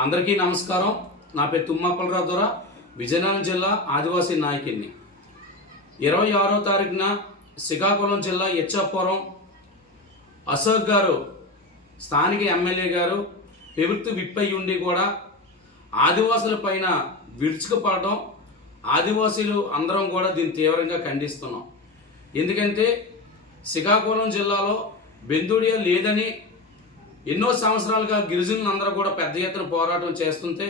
అందరికీ నమస్కారం. నా పేరు తుమ్మప్పలరావు దొర, విజయనగరం జిల్లా ఆదివాసీ నాయకుడిని. 26వ తారీఖున శ్రీకాకుళం జిల్లా ఇచ్చాపురం అశోక్ గారు, స్థానిక ఎమ్మెల్యే గారు ప్రభుత్వ విప్ అయి ఉండి కూడా ఆదివాసుల పైన విరుచుకుపడడం, ఆదివాసీలు అందరం కూడా దీన్ని తీవ్రంగా ఖండిస్తున్నాం. ఎందుకంటే శ్రీకాకుళం జిల్లాలో బెందుడియా లేదని ఎన్నో సంవత్సరాలుగా గిరిజనులు అందరూ కూడా పెద్ద ఎత్తున పోరాటం చేస్తుంటే,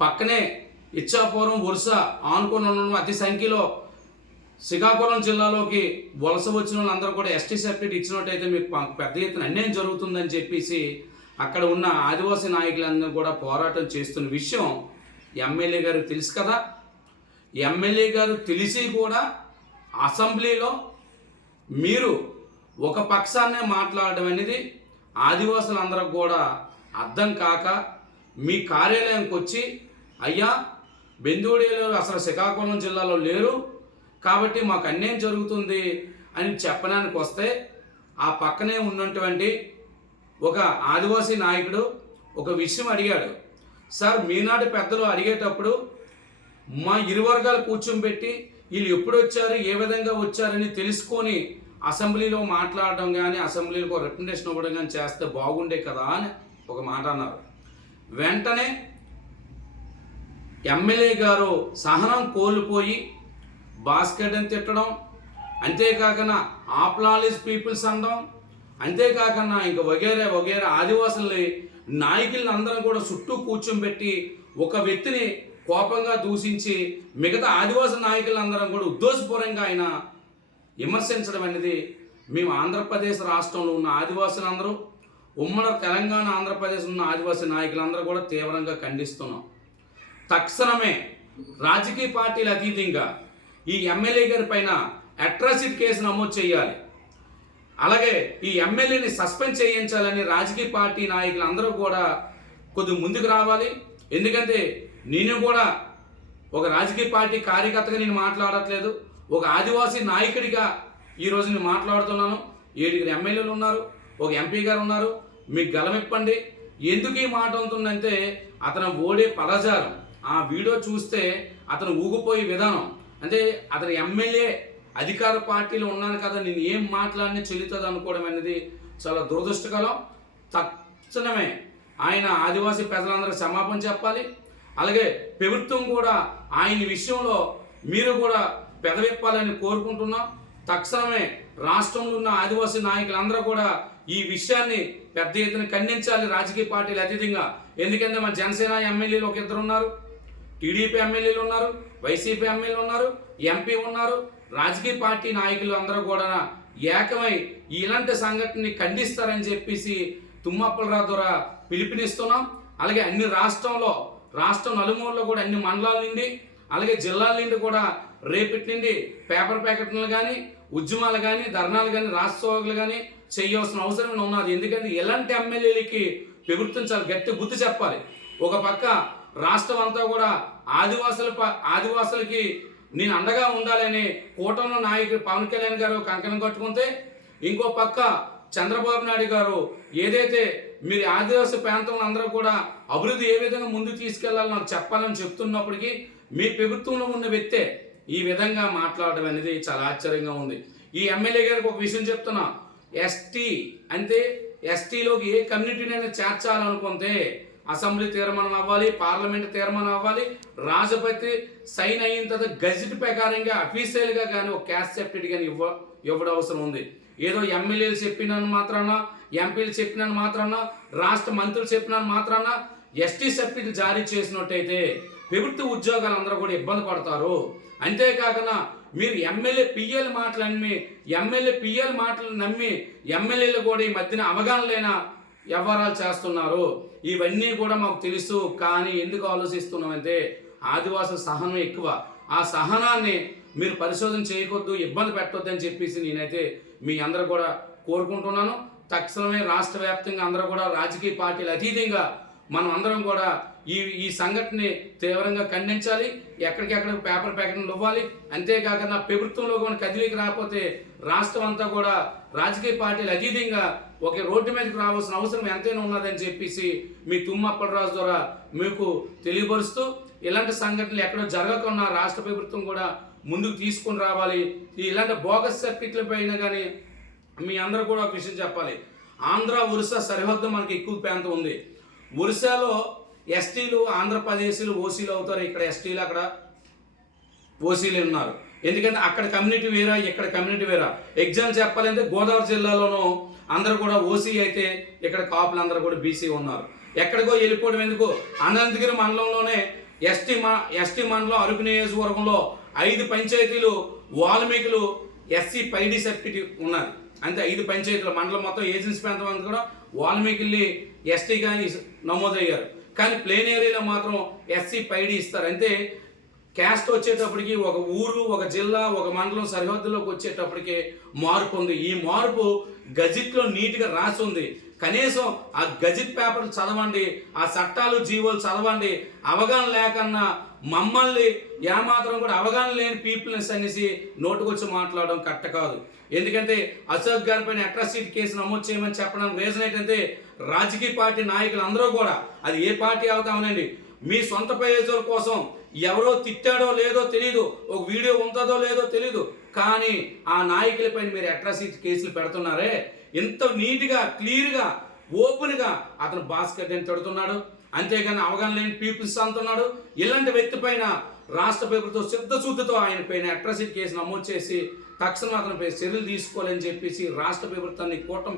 పక్కనే ఇచ్చాపురం వరుస ఆనుకొని ఉండడం, అతి సంఖ్యలో శ్రీకాకుళం జిల్లాలోకి వలస వచ్చిన వాళ్ళందరూ కూడా ఎస్టీ సర్టిఫికేట్ ఇచ్చినట్టయితే మీకు పెద్ద ఎత్తున అన్యాయం జరుగుతుందని చెప్పేసి అక్కడ ఉన్న ఆదివాసీ నాయకులందరూ కూడా పోరాటం చేస్తున్న విషయం ఎమ్మెల్యే గారికి తెలుసు కదా. ఎమ్మెల్యే గారు తెలిసి కూడా అసెంబ్లీలో మీరు ఒక పక్షాన్నే మాట్లాడడం అనేది ఆదివాసులందరూ కూడా అర్థం కాక మీ కార్యాలయానికి వచ్చి, అయ్యా బెందుడియాలో అసలు శ్రీకాకుళం జిల్లాలో లేరు కాబట్టి మాకు అన్యాయం జరుగుతుంది అని చెప్పడానికి వస్తే, ఆ పక్కనే ఉన్నటువంటి ఒక ఆదివాసీ నాయకుడు ఒక విషయం అడిగాడు. సార్, మీనాటి పెద్దలు అడిగేటప్పుడు మా ఇరు వర్గాలు కూర్చోబెట్టి వీళ్ళు ఎప్పుడు వచ్చారు, ఏ విధంగా వచ్చారని తెలుసుకొని అసెంబ్లీలో మాట్లాడడం కానీ, అసెంబ్లీలో రిప్రజెంటేషన్ ఇవ్వడం కానీ చేస్తే బాగుండే కదా అని ఒక మాట అన్నారు. వెంటనే ఎమ్మెల్యే గారు సహనం కోల్పోయి బాస్కెట్ అని తిట్టడం, అంతేకాకుండా ఆప్లాలిస్ పీపుల్స్ అనడం, అంతేకాకుండా ఇంకా వగేరే వగేరే ఆదివాసుల్ని నాయకులను అందరం కూడా చుట్టూ కూర్చోబెట్టి ఒక వ్యక్తిని కోపంగా దూషించి మిగతా ఆదివాసీ నాయకులందరం కూడా ఉద్దేశపూర్వకంగా ఆయన విమర్శించడం అనేది మేము ఆంధ్రప్రదేశ్ రాష్ట్రంలో ఉన్న ఆదివాసులందరూ, ఉమ్మడి తెలంగాణ ఆంధ్రప్రదేశ్ ఉన్న ఆదివాసీ నాయకులందరూ కూడా తీవ్రంగా ఖండిస్తున్నాం. తక్షణమే రాజకీయ పార్టీలు అతీతంగా ఈ ఎమ్మెల్యే గారి పైన అట్రాసిటీ కేసు నమోదు చేయాలి. అలాగే ఈ ఎమ్మెల్యేని సస్పెండ్ చేయించాలని రాజకీయ పార్టీ నాయకులు అందరూ కూడా కొద్దిగా ముందుకు రావాలి. ఎందుకంటే నేను కూడా ఒక రాజకీయ పార్టీ కార్యకర్తగా నేను మాట్లాడట్లేదు, ఒక ఆదివాసీ నాయకుడిగా ఈరోజు నేను మాట్లాడుతున్నాను. 7 ఎమ్మెల్యేలు ఉన్నారు, ఒక ఎంపీ గారు ఉన్నారు. మీకు గలమిప్పండి. ఎందుకు ఈ మాట ఉంటుందంటే, అతను ఓడే పదజాలం, ఆ వీడియో చూస్తే అతను ఊగిపోయే విధానం, అంటే అతను ఎమ్మెల్యే అధికార పార్టీలో ఉన్నాను కదా, నేను ఏం మాట్లాడినా చెల్లుతుంది అనుకోవడం అనేది చాలా దురదృష్టకరం. తక్షణమే ఆయన ఆదివాసీ ప్రజలందరికీ క్షమాపణ చెప్పాలి. అలాగే ప్రభుత్వం కూడా ఆయన విషయంలో మీరు కూడా పెదవిప్పాలని కోరుకుంటున్నాం. తక్షణమే రాష్ట్రంలో ఉన్న ఆదివాసీ నాయకులందరూ కూడా ఈ విషయాన్ని పెద్ద ఎత్తున ఖండించాలి, రాజకీయ పార్టీలు అతీతంగా. ఎందుకంటే మన జనసేన ఎమ్మెల్యేలు ఒక 2 ఉన్నారు, టీడీపీ ఎమ్మెల్యేలు ఉన్నారు, వైసీపీ ఎమ్మెల్యేలు ఉన్నారు, ఎంపీ ఉన్నారు. రాజకీయ పార్టీ నాయకులు అందరూ కూడా ఏకమై ఇలాంటి సంఘటనని ఖండిస్తారని చెప్పేసి తుమ్మప్పలరావు ద్వారా పిలుపునిస్తున్నాం. అలాగే అన్ని రాష్ట్రం నలుమూలలో కూడా అన్ని మండలాల నుండి, అలాగే జిల్లాల నుండి కూడా రేపటి నుండి పేపర్ ప్యాకెట్లు కానీ, ఉద్యమాలు కానీ, ధర్నాలు కానీ, రాష్ట్రోగులు కానీ చేయవలసిన అవసరం ఉన్నది. ఎందుకంటే ఇలాంటి ఎమ్మెల్యేలకి ప్రభుత్వం చాలా గట్టి బుద్ధి చెప్పాలి. ఒక పక్క రాష్ట్రం అంతా కూడా ఆదివాసులకి నేను అండగా ఉండాలని కూటమి నాయకుడు పవన్ కళ్యాణ్ గారు కంకణం కట్టుకుంటే, ఇంకో పక్క చంద్రబాబు నాయుడు గారు ఏదైతే మీరు ఆదివాసీ ప్రాంతంలో అందరూ కూడా అభివృద్ధి ఏ విధంగా ముందుకు తీసుకెళ్లాలని నాకు చెప్పాలని చెప్తున్నప్పటికీ మీ ప్రభుత్వంలో ఉన్న వ్యక్తే ఈ విధంగా మాట్లాడడం అనేది చాలా ఆశ్చర్యంగా ఉంది. ఈ ఎమ్మెల్యే గారికి ఒక విషయం చెప్తున్నా, ఎస్టీ అంటే ఎస్టీలోకి ఏ కమ్యూనిటీనైనా చేర్చాలనుకుంటే అసెంబ్లీ తీర్మానం అవ్వాలి, పార్లమెంట్ తీర్మానం అవ్వాలి, రాష్ట్రపతి సైన్ అయిన తర్వాత గజెట్ ప్రకారంగా అఫీషియల్గా కానీ ఒక క్యాస్ట్ సర్టిఫికేట్ కానీ ఇవ్వడం అవసరం ఉంది. ఏదో ఎమ్మెల్యేలు చెప్పినని మాత్రాన, ఎంపీలు చెప్పినని మాత్రాన, రాష్ట్ర మంత్రులు చెప్పినని మాత్రాన ఎస్టీ సర్టిఫికేట్ జారీ చేసినట్టయితే ప్రభుత్వ ఉద్యోగాలు అందరూ కూడా ఇబ్బంది పడతారు. అంతేకాకుండా మీరు ఎమ్మెల్యే పిఎల్ మాటలు నమ్మి ఎమ్మెల్యేలు కూడా ఈ మధ్యన అవగాహన లేని వ్యవహారాలు చేస్తున్నారు. ఇవన్నీ కూడా మాకు తెలుసు. కానీ ఎందుకు ఆలోచిస్తున్నామంటే ఆదివాసుల సహనం ఎక్కువ. ఆ సహనాన్ని మీరు పరిశోధన చేయకొద్దు, ఇబ్బంది పెట్టొద్దు అని చెప్పేసి నేనైతే మీ అందరూ కూడా కోరుకుంటున్నాను. తక్షణమే రాష్ట్ర వ్యాప్తంగా అందరూ కూడా రాజకీయ పార్టీలు అతీతంగా మనం అందరం కూడా ఈ సంఘటనని తీవ్రంగా ఖండించాలి. ఎక్కడికెక్కడ పేపర్ ప్యాకెట్లు ఇవ్వాలి. అంతేకాకుండా ప్రభుత్వంలో కూడా కదిలికి రాకపోతే రాష్ట్రం అంతా కూడా రాజకీయ పార్టీలు అతీతంగా ఒక రోడ్డు మీదకి రావాల్సిన అవసరం ఎంతైనా ఉన్నదని చెప్పేసి మీ తుమ్మప్పలరాజు ద్వారా మీకు తెలియపరుస్తూ, ఇలాంటి సంఘటనలు ఎక్కడో జరగకుండా రాష్ట్ర ప్రభుత్వం కూడా ముందుకు తీసుకొని రావాలి. ఇలాంటి బోగస్ సర్టిఫికెట్ల పైన కానీ మీ అందరూ కూడా ఒక విషయం చెప్పాలి. ఆంధ్ర ఒరిస్సా సరిహద్దు మనకి ఎక్కువ ప్రాంతం ఉంది. ఒరిస్సాలో ఎస్టీలు ఆంధ్రప్రదేశ్లు ఓసీలు అవుతారు, ఇక్కడ ఎస్టీలు అక్కడ ఓసీలు ఉన్నారు. ఎందుకంటే అక్కడ కమ్యూనిటీ వేరా, ఇక్కడ కమ్యూనిటీ వేరా. ఎగ్జాంపుల్ చెప్పాలంటే గోదావరి జిల్లాలోనూ అందరూ కూడా ఓసీ అయితే ఇక్కడ కాపులు అందరూ కూడా బీసీ ఉన్నారు. ఎక్కడికో వెళ్ళిపోవడం ఎందుకు? అనంతగిరి మండలంలోనే ఎస్టీ మండలం అరకు నియోజకవర్గంలో 5 పంచాయతీలు వాల్మీకులు ఎస్సీ పైడి సర్టిఫికేట్ ఉన్నది. అంతే 5 పంచాయతీలు మండలం మొత్తం ఏజెన్సీ ప్రాంతం అంతా కూడా వాల్మీకుల్ని ఎస్టీగా నమోదయ్యారు. కానీ ప్లేన్ ఏరియాలో మాత్రం ఎస్సీ పైడి ఇస్తారు. అంతే క్యాస్ట్ వచ్చేటప్పటికి ఒక ఊరు, ఒక జిల్లా, ఒక మండలం సరిహద్దులోకి వచ్చేటప్పటికి మార్పు ఉంది. ఈ మార్పు గజిట్లో నీట్గా రాసి ఉంది. కనీసం ఆ గజిట్ పేపర్లు చదవండి, ఆ చట్టాలు జీవోలు చదవండి. అవగాహన లేకన్నా మమ్మల్ని ఏమాత్రం కూడా అవగాహన లేని పీపుల్నెస్ అనేసి నోటుకొచ్చి మాట్లాడడం కరెక్ట్ కాదు. ఎందుకంటే అశోక్ గారి పైన అట్రాసిటీ కేసు నమోదు చేయమని చెప్పడానికి రీజన్ ఏంటంటే రాజకీయ పార్టీ నాయకులు అందరూ కూడా, అది ఏ పార్టీ అవుతామనండి, మీ సొంత ప్రయోజనాల కోసం ఎవరో తిట్టాడో లేదో తెలియదు, ఒక వీడియో ఉంటుందో లేదో తెలియదు, కానీ ఆ నాయకులపైన మీరు అట్రాసిటీ కేసులు పెడుతున్నారే. ఇంత నీట్గా క్లియర్గా ఓపెన్గా అతను భాస్కర్ అని తిడుతున్నాడు. అంతేగాని అవగాహన లేని పీపుల్స్ అంటున్నాడు. ఇలాంటి వ్యక్తి పైన రాష్ట్ర ప్రభుత్వం సిద్ధశుద్ధితో ఆయన పైన అట్రాసిటీ కేసు నమోదు చేసి తక్షణం అతనిపై చర్యలు తీసుకోవాలని చెప్పేసి రాష్ట్ర ప్రభుత్వాన్ని కూటమి